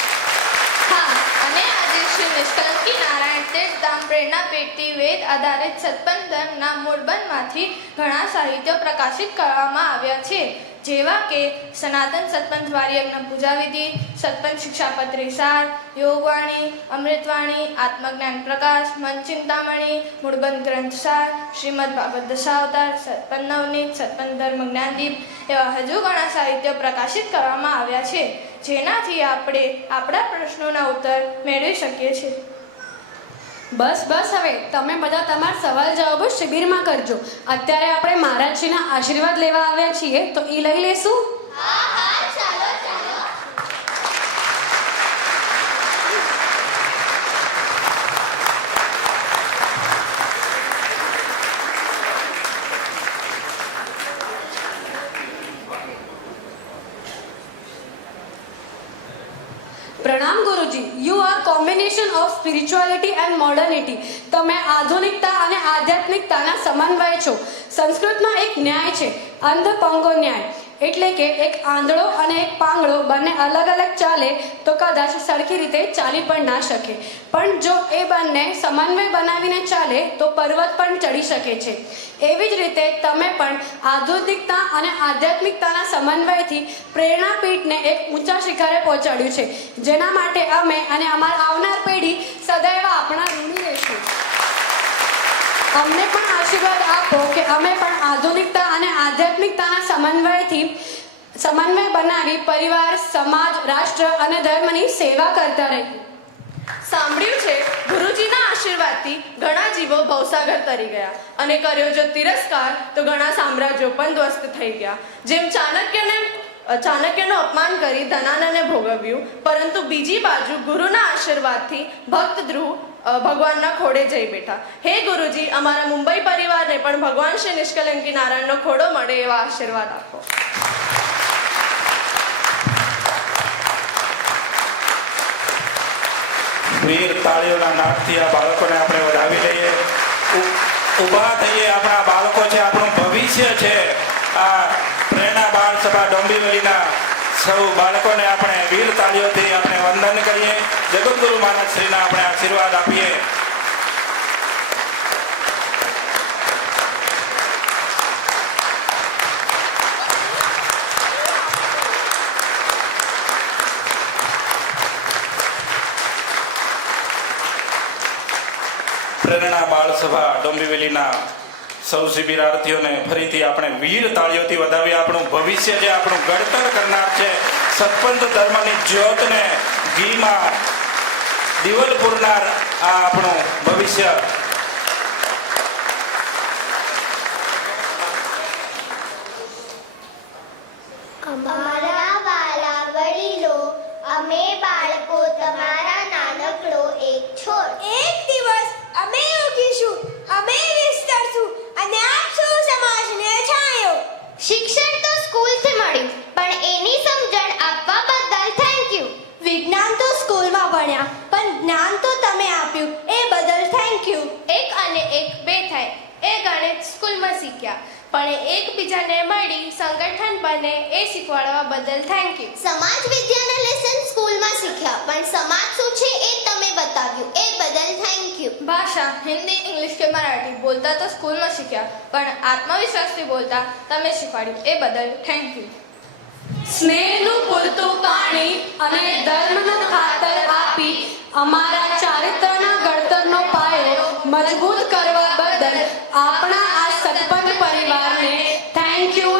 હા, અને આજે શ્રી નિષ્કલંકી નારાયણ તીર્થધામ પ્રેરણાપીઠથી વેદ આધારિત સત્પંથ ધર્મના મૂળબંધમાંથી ઘણા સાહિત્યો પ્રકાશિત કરવામાં આવ્યા છે, જેવા કે સનાતન સત્પંથ વાર્યજ્ઞ પૂજા વિધિ, સત્પંથ શિક્ષાપત્રી સાર, યોગવાણી, અમૃતવાણી, આત્મજ્ઞાન પ્રકાશ, મનચિંતામણી, મૂળબંધ ગ્રંથ સાર, શ્રીમદ ભાગવત દશાવતાર, સત્પંથ નવનીત, સત્પંથ ધર્મ જ્ઞાનદીપ એવા હજુ ઘણા સાહિત્યો પ્રકાશિત કરવામાં આવ્યા છે, જેનાથી આપણે આપણા પ્રશ્નોના ઉત્તર મેળવી શકીએ છીએ. બસ હવે તમે બધા તમારા સવાલ જવાબો શિબિરમાં કરજો. અત્યારે આપણે મહારાજજીના આશીર્વાદ લેવા આવ્યા છીએ, તો એ લઈ લેશું. પ્રણામ Guruji. You are combination of spirituality and modernity. તમે આધુનિકતા અને આધ્યાત્મિકતાના સમન્વય છો. સંસ્કૃતમાં એક ન્યાય છે, અંધ પંગો ન્યાય, એટલે કે એક આંધળો અને એક પાંગળો બંને અલગ અલગ ચાલે તો કદાચ સરખી રીતે ચાલી પણ ના શકે, પણ જો એ બંને સમન્વય બનાવીને ચાલે તો પર્વત પણ ચડી શકે છે. એવી જ રીતે તમે પણ આધુનિકતા અને આધ્યાત્મિકતાના સમન્વયથી પ્રેરણાપીઠને એક ઊંચા શિખરે પહોંચાડ્યું છે, જેના માટે અમે અને અમારી આવનાર પેઢી સદૈવ આપણા ઋણી રહીશું. અમને પણ આશીર્વાદ આપો કે અમે પણ આધુનિકતા અને આધ્યાત્મિકતાના સમન્વય બનાવી પરિવાર, સમાજ, રાષ્ટ્ર અને ધર્મની સેવા કરતા રહીએ. સાંભળ્યું છે, ગુરુજીના આશીર્વાદથી ઘણા જીવો ભવસાગર તરી ગયા, અને કર્યો જો તિરસ્કાર તો ઘણા સામ્રાજ્યો પણ ધ્વસ્ત થઈ ગયા. જેમ ચાણક્યનું અપમાન કરી ધનાનને ભોગવ્યું, પરંતુ બીજી બાજુ ગુરુના આશીર્વાદથી ભક્ત ધ્રુવ ભગવાનના ખોડે જઈ બેઠા. હે ગુરુજી, અમારા મુંબઈ પરિવારને પણ ભગવાન શ્રી નિષ્કલંકી નારાયણનો ખોડો મળે એવા આશીર્વાદ આપો. વીર તાળીઓના નાદથી આ બાળકોને આપણે વધાવી લઈએ. ઊભા થઈએ. આપણા બાળકો છે, આપણું ભવિષ્ય છે. આ પ્રેરણા બાળ સભા ડોંબીવલીના સૌ બાળકોને આપણે વીર તાળીઓથી આપણે વંદન કરીએ. જગતગુરુ મહારાજ શ્રીના આપણે આશીર્વાદ આપીએ. પ્રેરણા બાળ સભા ડોંબીવલીના સૌ શિબિરાર્થીઓને ફરીથી આપણે વીર તાળીઓથી વધાવી. આપણું ભવિષ્ય છે, આપણું ઘડતર કરનાર છે. સત્પંથ ધર્મની જ્યોતને ઘીમાં દિવલ પૂરનાર આ આપણું ભવિષ્ય. અમારા વાલા વડીલો, અમે બાળકો તમારા નાનકડો એક છોડ. એક દિવસ અમે ઉગીશું, અમે વિસ્તરશું અને આપશું સમાજને છાંયો. શિક્ષણ તો સ્કૂલથી મળ્યું, પણ એની સમજણ આપવા બદલ થેન્ક યુ. વિજ્ઞાન તો સ્કૂલમાં ભણ્યા, પણ જ્ઞાન તો તમે આપ્યું એ બદલ થેન્ક યુ. 1 અને 1 2 થાય એ ગણિત સ્કૂલમાં શીખ્યા, પણ એકબીજાને મળી સંગઠન બને એ શીખવાડવા બદલ થેન્ક યુ. સમાજ વિદ્યાના લેસન સ્કૂલમાં શીખ્યા, પણ સમાજ શું છે એ તમે બતાવ્યું એ બદલ થેન્ક યુ. ભાષા હિન્દી, ઇંગ્લિશ કે મરાઠી બોલતા તો સ્કૂલમાં શીખ્યા, પણ આત્મવિશ્વાસથી બોલતા તમે શીખવાડ્યું એ બદલ થેન્ક યુ. સ્નેહનું પૂરતું પાણી અને ધર્મનું ખાતર આપી અમારા ચારિત્રના ઘડતરનો પાયો મજબૂત કરવા બદલ આપણા આ સત્પંથ પરિવારને થેન્ક યુ.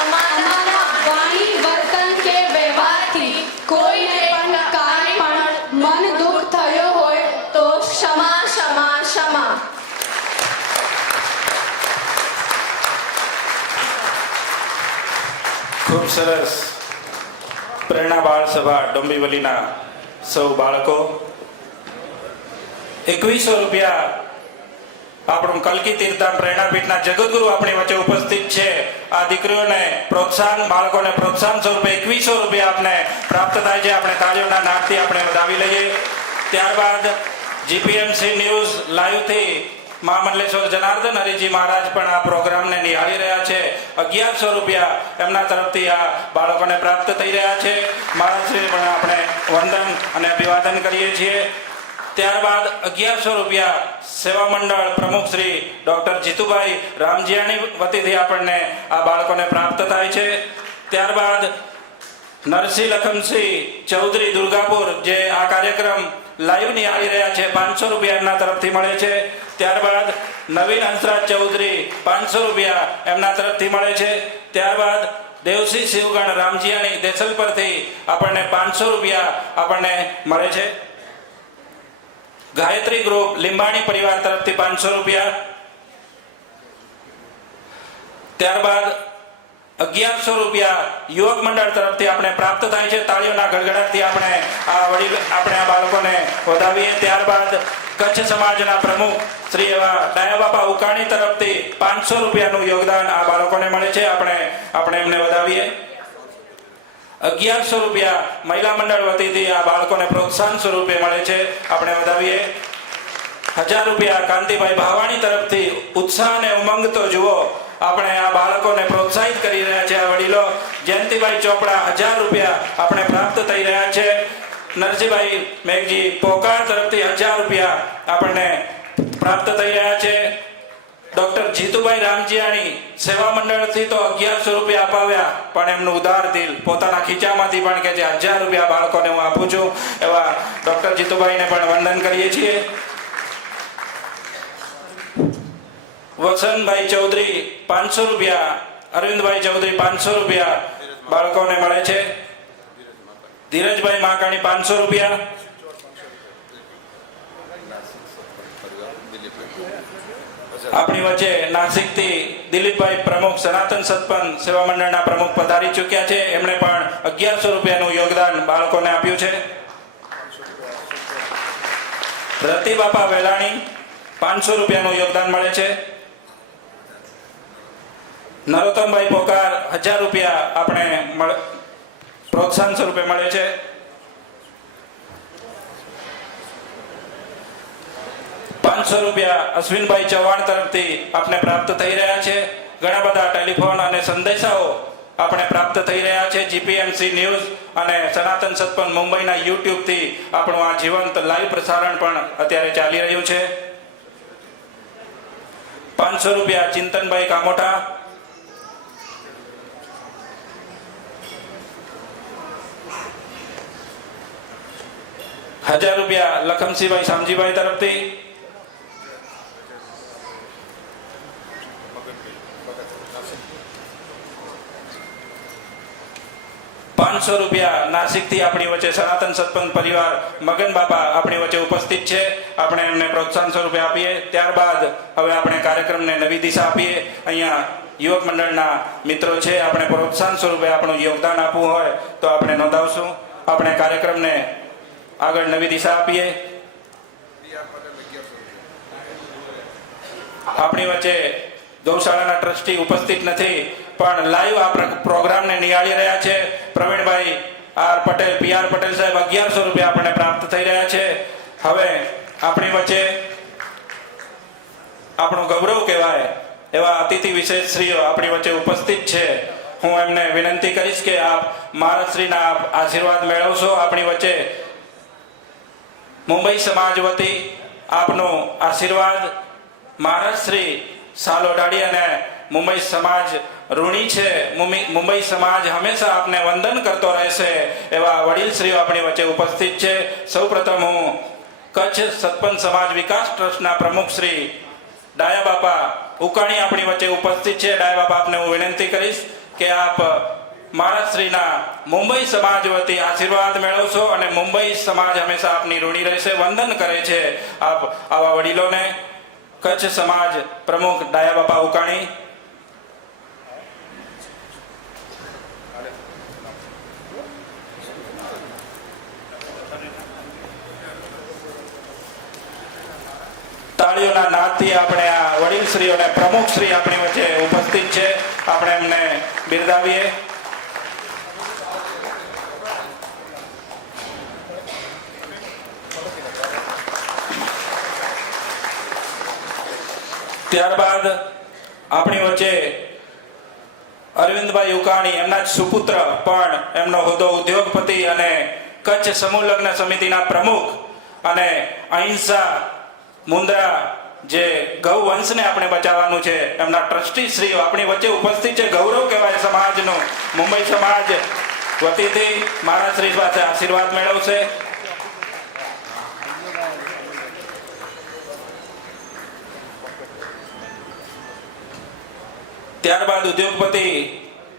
અમારા વાણી, વર્તન કે વ્યવહારથી કોઈને પણ કાંઈ પણ મન દુઃખ થયો હોય તો ક્ષમા. ખૂબ સરસ. પ્રેરણા બાળ સભા ડોંબીવલીના સૌ બાળકો 2100 રૂપિયા આપણું કલકી તીર્થધામ પ્રેરણાપીઠના જગતગુરુ આપણી વચ્ચે ઉપસ્થિત છે. આ દીકરીઓને પ્રોત્સાહન, બાળકોને પ્રોત્સાહન સ્વરૂપે 2100 રૂપિયા આપણે પ્રાપ્ત થાય છે. આપણે તાળીઓના નાદથી આપણે વધાવી લઈએ. ત્યારબાદ જીપીએમસી ન્યૂઝ લાઈવથી મહામંડલેશ્વર જનાર્દન હરિજી મહારાજ પણ આ પ્રોગ્રામને નિહાળી રહ્યા છે 1100 રૂપિયા એમના તરફથી આ બાળકોને પ્રાપ્ત થઈ રહ્યા છે. મહારાજશ્રીને પણ આપણે વંદન અને અભિવાદન કરીએ છીએ. ત્યારબાદ 1100 રૂપિયા સેવા મંડળ પ્રમુખ શ્રી ડોક્ટર જીતુભાઈ રામજીયાણી વતીથી આપણને આ બાળકોને પ્રાપ્ત થાય છે. ત્યારબાદ નરસિંહ લખમસિંહ ચૌધરી દુર્ગાપુર જે આ કાર્યક્રમ લાઈવ નિહાળી રહ્યા છે, 500 રૂપિયા એમના તરફથી મળે છે. ત્યારબાદ નવીન હંસરાજ ચૌધરી 500 રૂપિયા એમના તરફથી મળે છે. ત્યારબાદ દેવસિંહ શિવગણ રામજીયાણી દેસલ પરથી આપણને 500 રૂપિયા આપણને મળે છે. ગાયત્રી ગ્રુપ લીંબાણી પરિવાર તરફથી 500 રૂપિયા. ત્યારબાદ 1100 રૂપિયા યુવક મંડળ તરફથી આપણે પ્રાપ્ત થાય છે. તાળીઓના ગડગડાટથી આપણે આ બાળકોને વધાવીએ. ત્યારબાદ કચ્છ સમાજના પ્રમુખ શ્રી એવા ડાયા બાપા ઉકાણી તરફથી 500 રૂપિયાનું યોગદાન આ બાળકોને મળે છે. આપણે એમને વધાવીએ. 1100 રૂપિયા મહિલા મંડળ વતીથી આ બાળકોને પ્રોત્સાહન સ્વરૂપે મળે છે. આપણે વધાવીએ. 1000 રૂપિયા કાંતિભાઈ ભાવાણી તરફથી ઉત્સાહ અને ઉમંગ તો જુઓ, આપણે આ બાળકોને પ્રોત્સાહિત કરી રહ્યા છે. આ વડીલો જયંતિભાઈ ચોપડા 1000 રૂપિયા આપણે પ્રાપ્ત થઈ રહ્યા છે. નરસિંહભાઈ મેઘજી પોકાર તરફથી 1000 રૂપિયા આપણને પ્રાપ્ત થઈ રહ્યા છે. ડોક્ટર જીતુભાઈ રામજીયાણી સેવા મંડળથી તો 1100 રૂપિયા અપાવ્યા, પણ એમનું ઉદાર દિલ પોતાના ખીચામાંથી પણ કે જે 1000 રૂપિયા બાળકોને હું આપું છું, એવા ડોક્ટર જીતુભાઈને પણ વંદન કરીએ છીએ. વસંતભાઈ ચૌધરી 500 રૂપિયા, અરવિંદભાઈ ચૌધરી 500 રૂપિયા બાળકોને મળે છે. ધીરજભાઈ માકાણી 500 રૂપિયા. આપણી વચ્ચે નાસિકથી દિલીપભાઈ પ્રમુખ સનાતન સત્પન સેવા મંડળના પ્રમુખ પધારી ચૂક્યા છે. એમણે પણ 1100 રૂપિયાનું યોગદાન બાળકોને આપ્યું છે. રતિ બાપા વેલાણી 500 રૂપિયાનું યોગદાન મળે છે. નરોત્તમભાઈ પોકાર 1000 રૂપિયા આપણે પ્રોત્સાહન સ્વરૂપે મળે છે. રૂપિયા અશ્વિનભાઈ ચૌહાણ તરફથી આપણે પ્રાપ્ત થઈ રહ્યા છે. ઘણા બધા ટેલિફોન અને સંદેશાઓ આપણે પ્રાપ્ત થઈ રહ્યા છે. જીપીએમસી ન્યૂઝ અને સનાતન સત્પન મુંબઈના યુટ્યુબ થી આપણું આ જીવંત લાઈવ પ્રસારણ પણ અત્યારે ચાલી રહ્યું છે. 500 રૂપિયા ચિંતનભાઈ કામોઠા. ₹1000 લખમસિંહભાઈ શામજીભાઈ તરફથી. 500 રૂપિયા નાસિકથી આપણી વચ્ચે સનાતન સત્પન પરિવાર મગન બાપા આપણી વચ્ચે ઉપસ્થિત છે. આપણે એમને પ્રોત્સાહન સ્વરૂપે આપીએ. ત્યારબાદ હવે આપણે કાર્યક્રમને નવી દિશા આપીએ. અહીંયા યુવક મંડળના મિત્રો છે, આપણે પ્રોત્સાહન સ્વરૂપે આપણું યોગદાન આપવું હોય તો આપણે નોંધાવશું. આપણે કાર્યક્રમને આગળ નવી દિશા આપીએ. આપણી વચ્ચે ગૌશાળાના ટ્રસ્ટી ઉપસ્થિત નથી, પણ લાઈવ આ પ્રોગ્રામને નિહાળી રહ્યા છે. પ્રવીણભાઈ આર પટેલ, પીઆર પટેલ સાહેબ 1100 રૂપિયા આપણને પ્રાપ્ત થઈ રહ્યા છે. હવે આપણી વચ્ચે આપણું ગૌરવ કહેવાય એવા અતિથિ વિશેષશ્રીઓ આપણી વચ્ચે ઉપસ્થિત છે. હું એમને વિનંતી કરીશ કે આપ મહારાજશ્રીના આશીર્વાદ મેળવશો. આપણી વચ્ચે મુંબઈ સમાજ વતી આપનો આશીર્વાદ મહારાજશ્રી સાલ ઓઢાડી અને મુંબઈ સમાજ ઋણી છે. મુંબઈ સમાજ હંમેશા આપને વંદન કરતો રહેશે એવા વડીલશ્રીઓ આપણી વચ્ચે ઉપસ્થિત છે. સૌપ્રથમ હું કચ્છ સત્પન સમાજ વિકાસ ટ્રસ્ટના પ્રમુખ શ્રી ડાયા બાપા ઉકાણી આપણી વચ્ચે ઉપસ્થિત છે. ડાયા બાપા આપને હું વિનંતી કરીશ કે આપ મહારાજશ્રીના મુંબઈ સમાજ વતી આશીર્વાદ મેળવશો અને મુંબઈ સમાજ હંમેશા આપની ઋણી રહેશે. વંદન કરે છે આપ આવા વડીલોને. કચ્છ સમાજ પ્રમુખ ડાયા બાપા ઉકાણી. તાળીઓના નાદથી આપણે આ વડીલશ્રી અને પ્રમુખશ્રી આપણી વચ્ચે ઉપસ્થિત છે. આપણે એમને બિરદાવીએ. ત્યારબાદ આપણી વચ્ચે અરવિંદભાઈ ઉકાણી એમના જ સુપુત્ર પણ એમનો હોદ્દો ઉદ્યોગપતિ અને કચ્છ સમૂહ લગ્ન સમિતિના પ્રમુખ અને અહિંસા મુંદ્રા જે ગૌ વંશને આપણે બચાવવાનું છે એમના ટ્રસ્ટી શ્રીઓ આપણી વચ્ચે ઉપસ્થિત છે. ગૌરવ કહેવાય સમાજનું. મુંબઈ સમાજ વતીથી મારા શ્રી પાસે આશીર્વાદ મેળવશે. ત્યારબાદ ઉદ્યોગપતિ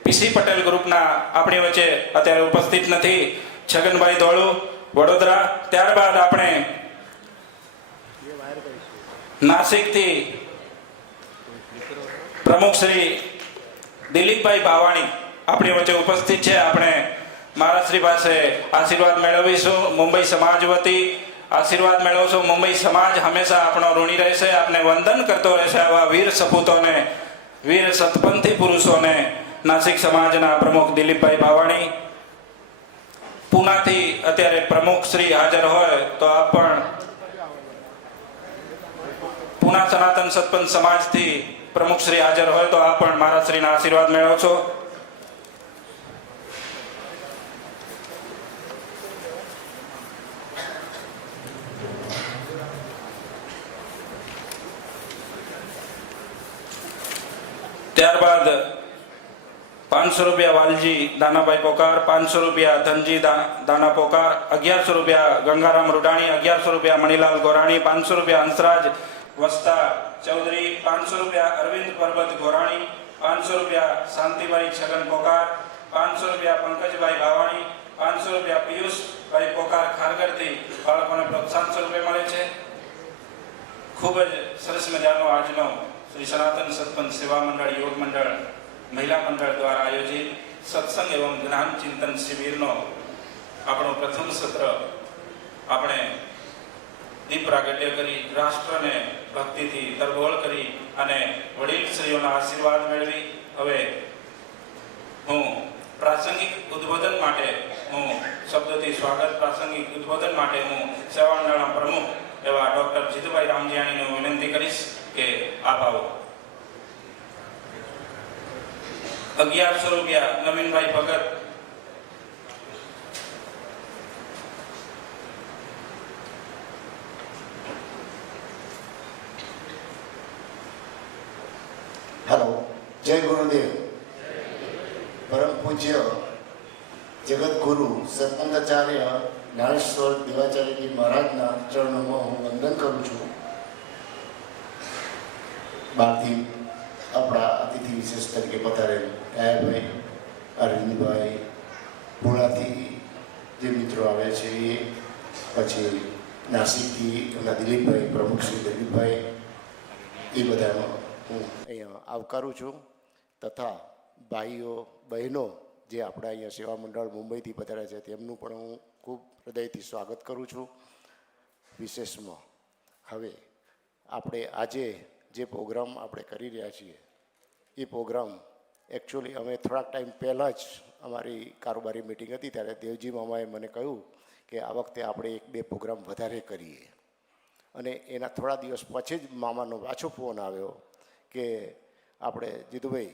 પીસી પટેલ ગ્રુપના આપણી વચ્ચે અત્યારે ઉપસ્થિત નથી, છગનભાઈ ધોળુ વડોદરા. ત્યારબાદ આપણે નાસિકથી પ્રમુખ શ્રી દિલીપભાઈ બાવાણી આપણી વચ્ચે ઉપસ્થિત છે. આપણે મહારાજશ્રી પાસે આશીર્વાદ મેળવીશું. મુંબઈ સમાજ વતી આશીર્વાદ મેળવશો. મુંબઈ સમાજ હંમેશા આપણો ઋણી રહેશે, આપને વંદન કરતો રહેશે. આવા વીર સપૂતોને, વીર સતપંથી પુરુષોને નાસિક સમાજના પ્રમુખ દિલીપભાઈ બાવાણી. પૂનાથી અત્યારે પ્રમુખ શ્રી હાજર હોય તો આપ પણ પૂના સનાતન સતપંથ સમાજથી પ્રમુખ શ્રી હાજર હોય તો આપ પણ મારા શ્રીના આશીર્વાદ મેળવશો. ત્યારબાદ 500 રૂપિયા વાલજી દાનાભાઈ પોકાર, 500 રૂપિયા ધનજી દાના પોકાર, 1100 રૂપિયા ગંગારામ રૂડાણી, 1100 રૂપિયા મણીલાલ ગોરાણી, 500 રૂપિયા હંસરાજ વસ્તા ચૌધરી, 500 રૂપિયા અરવિંદ પરબત ગોરાણી, 500 રૂપિયા શાંતિભાઈ છગન પોકાર, 500 રૂપિયા પંકજભાઈ ભાવાણી, 500 રૂપિયા પિયુષભાઈ પોકાર ખારગરથી બાળકોને પ્રોત્સાહન સ્વરૂપે મળે છે. ખૂબ જ સરસ મજાનો આજનો શ્રી સનાતન સતપંથ સેવા મંડળ, યોગ મંડળ, મહિલા મંડળ દ્વારા આયોજિત સત્સંગ એવં જ્ઞાન ચિંતન શિબિરનો આપણો પ્રથમ સત્ર આપણે દીપ પ્રાગટ્ય કરી, રાષ્ટ્રને ભક્તિથી તરબોળ કરી અને વડીલશ્રીઓના આશીર્વાદ મેળવી હવે હું પ્રાસંગિક ઉદ્બોધન માટે શબ્દોથી સ્વાગત, પ્રાસંગિક ઉદ્બોધન માટે હું સેવા મંડળના પ્રમુખ એવા ડોક્ટર જીતુભાઈ રામજીયાણીને વિનંતી કરીશ કે આપ આવો. 1100 રૂપિયા નવીનભાઈ ભગત, હેલો, જય ગુરુદેવ. પરમ પૂજ્ય જગતગુરુ સતપંથાચાર્ય જ્ઞાનેશ્વર દેવાચાર્યજી મહારાજના ચરણોમાં હું વંદન કરું છું. બહારથી આપણા અતિથિ વિશેષ તરીકે પધારેલ દયાભાઈ, અરવિંદભાઈ, પુણાથી જે મિત્રો આવ્યા છે એ, પછી નાસિકથી એમના દિલીપભાઈ, પ્રમુખ શ્રી દિલીપભાઈ, એ બધાનો હું અહીંયા આવકારું છું. તથા ભાઈઓ બહેનો જે આપણા અહીંયા સેવા મંડળ મુંબઈથી પધાર્યા છે તેમનું પણ હું ખૂબ હૃદયથી સ્વાગત કરું છું. વિશેષમાં હવે આપણે આજે જે પ્રોગ્રામ આપણે કરી રહ્યા છીએ એ પ્રોગ્રામ એકચ્યુઅલી અમે થોડાક ટાઈમ પહેલાં જ અમારી કારોબારી મિટિંગ હતી ત્યારે દેવજી મામાએ મને કહ્યું કે આ વખતે આપણે 1-2 પ્રોગ્રામ વધારે કરીએ. અને એના થોડા દિવસ પછી જ મામાનો પાછો ફોન આવ્યો કે આપણે જીતુભાઈ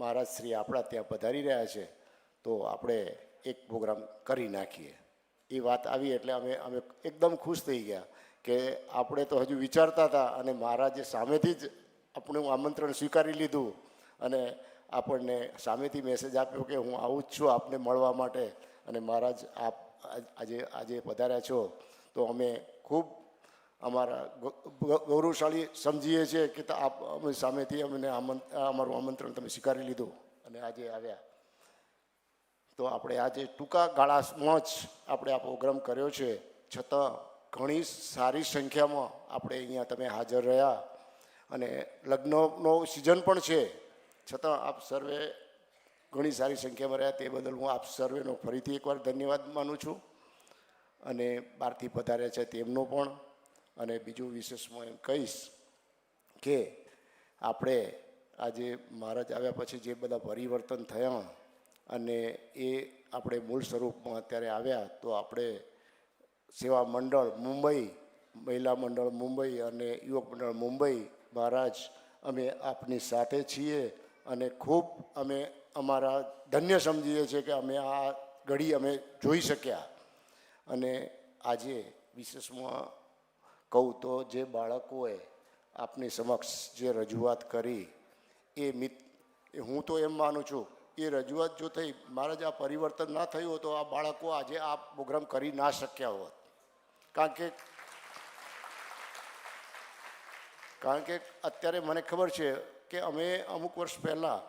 મહારાજ શ્રી આપણા ત્યાં પધારી રહ્યા છે તો આપણે એક પ્રોગ્રામ કરી નાખીએ. એ વાત આવી એટલે અમે એકદમ ખુશ થઈ ગયા કે આપણે તો હજુ વિચારતા હતા અને મહારાજે સામેથી જ આપણું આમંત્રણ સ્વીકારી લીધું અને આપણને સામેથી મેસેજ આપ્યો કે હું આવું જ છું આપને મળવા માટે અને મહારાજ આપ આજે પધાર્યા છો તો અમે ખૂબ અમારા ગૌરવશાળી સમજીએ છીએ કે આપ અમે સામેથી અમને અમારું આમંત્રણ તમે સ્વીકારી લીધું અને આજે આવ્યા. તો આપણે આજે ટૂંકા ગાળામાં જ આપણે આ પ્રોગ્રામ કર્યો છે, છતાં ઘણી સારી સંખ્યામાં આપણે અહીંયા તમે હાજર રહ્યા અને લગ્નનો સિઝન પણ છે છતાં આપ સર્વે ઘણી સારી સંખ્યામાં રહ્યા તે બદલ હું આપ સર્વેનો ફરીથી એકવાર ધન્યવાદ માનું છું અને બહારથી પધાર્યા છે તેમનો પણ. અને બીજું વિશેષમાં એમ કહીશ કે આપણે આજે મહારાજ આવ્યા પછી જે બધા પરિવર્તન થયા અને એ આપણે મૂળ સ્વરૂપમાં અત્યારે આવ્યા તો આપણે સેવા મંડળ મુંબઈ, મહિલા મંડળ મુંબઈ અને યુવક મંડળ મુંબઈ મહારાજ અમે આપની સાથે છીએ અને ખૂબ અમે અમારા ધન્ય સમજીએ છીએ કે અમે આ ઘડી અમે જોઈ શક્યા. અને આજે વિશેષમાં કહું તો જે બાળકોએ આપની સમક્ષ જે રજૂઆત કરી એ હું તો એમ માનું છું એ રજૂઆત જો થઈ, મારા જ આ પરિવર્તન ના થયું હોત તો આ બાળકો આજે આ પ્રોગ્રામ કરી ના શક્યા હોત. કારણ કે અત્યારે મને ખબર છે કે અમે અમુક વર્ષ પહેલાં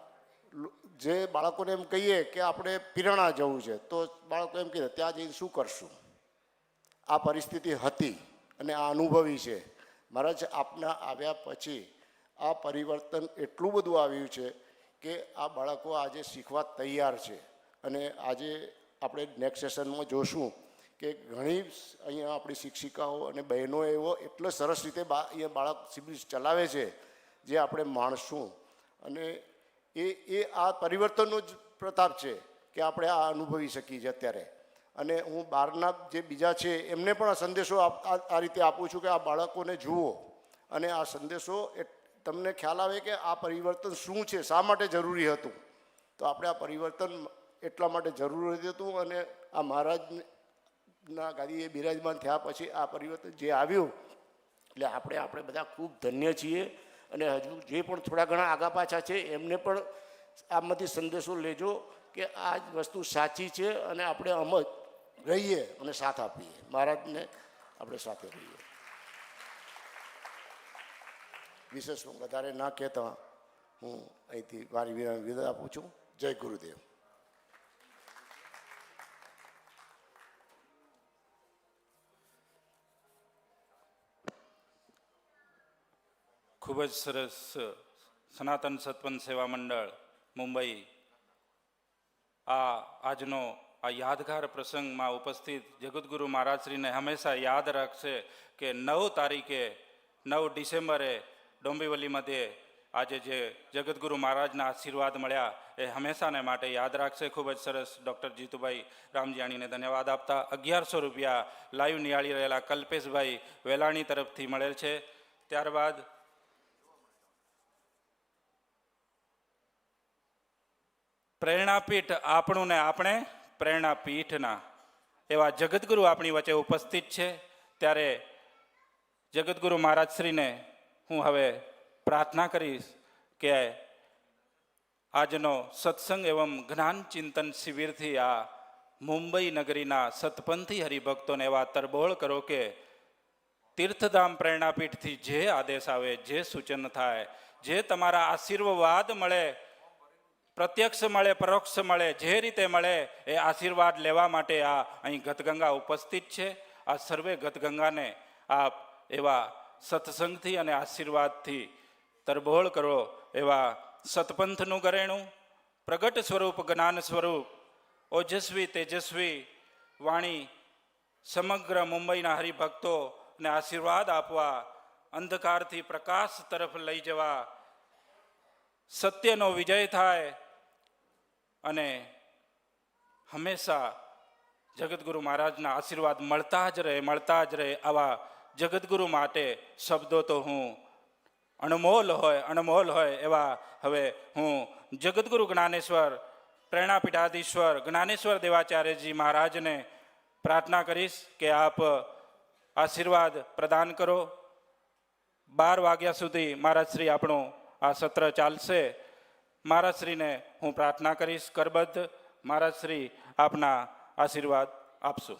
જે બાળકોને એમ કહીએ કે આપણે પિરાણા જવું છે તો બાળકો એમ કહે ત્યાં જઈને શું કરશું. આ પરિસ્થિતિ હતી અને આ અનુભવી છે. મહારાજ આપના આવ્યા પછી આ પરિવર્તન એટલું બધું આવ્યું છે કે આ બાળકો આજે શીખવા તૈયાર છે. અને આજે આપણે નેક્સ્ટ સેશનમાં જોશું કે ઘણી અહીંયા આપણી શિક્ષિકાઓ અને બહેનો એવો એટલો સરસ રીતે અહીંયા બાળક શિબિર ચલાવે છે જે આપણે માણશું. અને એ આ પરિવર્તનનો જ પ્રતાપ છે કે આપણે આ અનુભવી શકીએ છીએ અત્યારે. અને હું બહારના જે બીજા છે એમને પણ આ સંદેશો આ રીતે આપું છું કે આ બાળકોને જુઓ અને આ સંદેશો તમને ખ્યાલ આવે કે આ પરિવર્તન શું છે, શા માટે જરૂરી હતું. તો આપણે આ પરિવર્તન એટલા માટે જરૂરી હતું અને આ મહારાજના ગાદીએ બિરાજમાન થયા પછી આ પરિવર્તન જે આવ્યું એટલે આપણે બધા ખૂબ ધન્ય છીએ. અને હજુ જે પણ થોડા ઘણા આગા પાછા છે એમને પણ આમાંથી સંદેશો લેજો કે આ જ વસ્તુ સાચી છે અને આપણે અમ જ રહીએ અને સાથ આપીએ. મહારાજને આપણે સાથે રહીએ. વિશેષ વધારે ના કહેતા હું અહીંથી મારી વિદાય આપું છું. જય ગુરુદેવ. ખૂબ જ સરસ સનાતન સત્પંથ સેવા મંડળ મુંબઈ આજનો આ યાદગાર પ્રસંગમાં ઉપસ્થિત જગતગુરુ મહારાજશ્રીને હંમેશા યાદ રાખશે કે 9 તારીખે 9 ડિસેમ્બરે ડોંબીવલી મધ્યે આજે જે જગતગુરુ મહારાજના આશીર્વાદ મળ્યા એ હંમેશાને માટે યાદ રાખશે. ખૂબ જ સરસ. ડૉક્ટર જીતુભાઈ રામજીયાણીને ધન્યવાદ આપતા 1100 રૂપિયા લાઈવ નિહાળી રહેલા કલ્પેશભાઈ વેલાણી તરફથી મળેલ છે. ત્યારબાદ પ્રેરણાપીઠ આપણું ને આપણે પ્રેરણાપીઠના એવા જગતગુરુ આપણી વચ્ચે ઉપસ્થિત છે. ત્યારે જગતગુરુ મહારાજશ્રીને હું હવે પ્રાર્થના કરીશ કે આજનો સત્સંગ એવં જ્ઞાન ચિંતન શિબિરથી આ મુંબઈ નગરીના સતપંથી હરિભક્તોને એવા તરબોળ કરો કે તીર્થધામ પ્રેરણાપીઠથી જે આદેશ આવે, જે સૂચન થાય, જે તમારા આશીર્વાદ મળે, પ્રત્યક્ષ મળે, પરોક્ષ મળે, જે રીતે મળે એ આશીર્વાદ લેવા માટે આ અહીં ગતગંગા ઉપસ્થિત છે. આ સર્વે ગતગંગાને આપ એવા સત્સંગથી અને આશીર્વાદથી તરબોળ કરો. એવા સતપંથનું ઘરેણું પ્રગટ સ્વરૂપ જ્ઞાન સ્વરૂપ ઓજસ્વી તેજસ્વી વાણી સમગ્ર મુંબઈના હરિભક્તોને આશીર્વાદ આપવા, અંધકારથી પ્રકાશ તરફ લઈ જવા, સત્યનો વિજય થાય અને હંમેશા જગતગુરુ મહારાજના આશીર્વાદ મળતા જ રહે. આવા જગતગુરુ માટે શબ્દો તો હું અણમોલ હોય એવા હવે હું જગતગુરુ જ્ઞાનેશ્વર પ્રેરણાપીઠાધીશ્વર જ્ઞાનેશ્વર દેવાચાર્યજી મહારાજને પ્રાર્થના કરીશ કે આપ આશીર્વાદ પ્રદાન કરો. 12 વાગ્યા સુધી મહારાજશ્રી આપણું આ સત્ર ચાલશે. મહારાજશ્રીને હું પ્રાર્થના કરીશ કરબદ્ધ. મહારાજશ્રી આપના આશીર્વાદ આપશો.